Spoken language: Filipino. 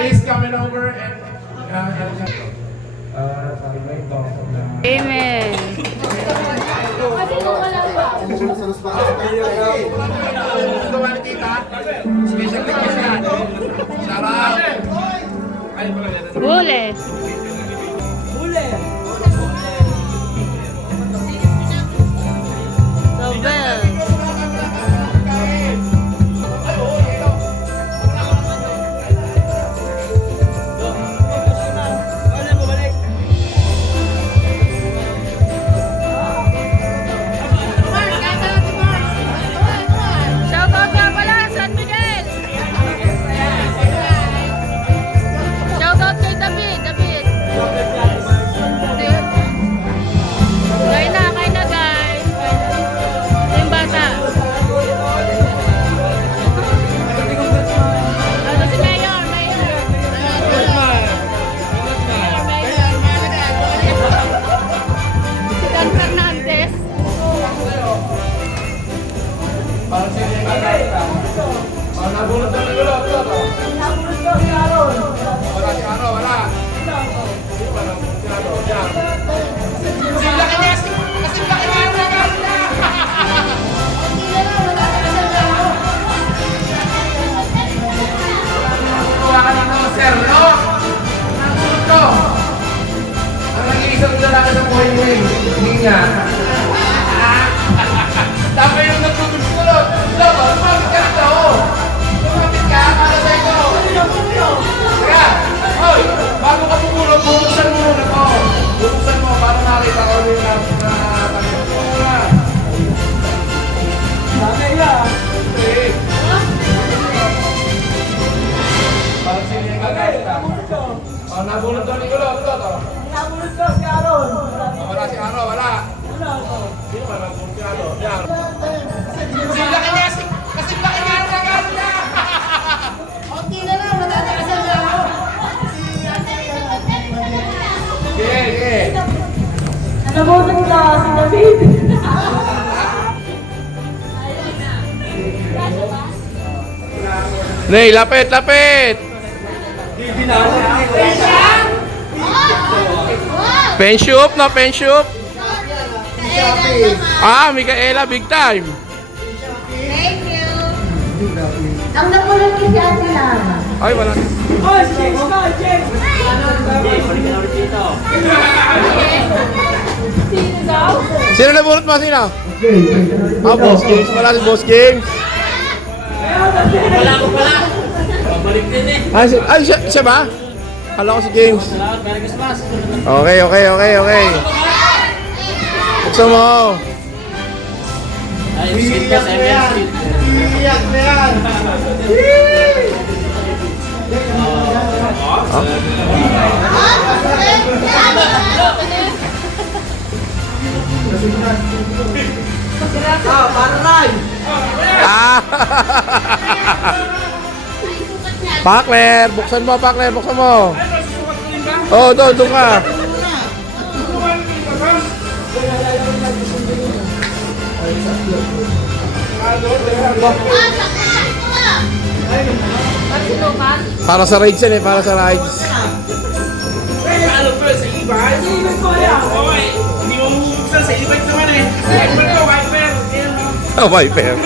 He's coming over and Amen. Special request yan. Shout out. Huli. Sobel. Shoutout nga pala, San Miguel. Shoutout kay David. Kain na guys. Yung bata. Ano si Mayor? Si Dan Fernandez. Nabulot na nigulo. Wala si Aro, wala. Kuha ka ng sir, no? Nabulot ko. Ang nag-iisang lalaki sa buhay mo hindi niya. Dapat yung nagtutulog. Lobo, lumapit ka na to. Lumapit ka para sa ito. Teka, hoy, bago ka bumulog, bubuksan mo muna to. Bubuksan mo para nakita ko yung tanong mo muna. Bakit yan? Okay. Parang sinihin ka na. Oh, nabulot to ni Gulo. Ito to. Nabulot ko si Aaron. Wala si Aro, wala. Sino ba nabulot si Aro? Yan. Kasi laki niya ang regalo niya. Kunti na lang, matatakasan na ako. Sige. Nabulot ko na si David. Nay, lapit. Penshop na penshop. Ah, Micaela, big time. Thank you. Ang nabulot ko si Ate Lara. Ay, wala. Oh, James ka, James. Sino daw? Sino nabulot mo? Sino? Ah, Boss Games. Wala si Boss Games. Wala ko pala. Balik din eh. Ay, siya ba? Kala ko si Games. Salamat, Merry Christmas. Okay. Buksan mo. Ay, sweet pa sa ML Street. Iyak na yan. Ah, Pakler, buksan mo, Pakler, buksan mo. Oh, doon ka. Para sa rides yan para sa rides. Ano to, sa e-bike? Sa e-bike ko yan. Okay, hindi mo mabubuksan sa e-bike naman eh. Wiper to, wiper. Oh, my fair.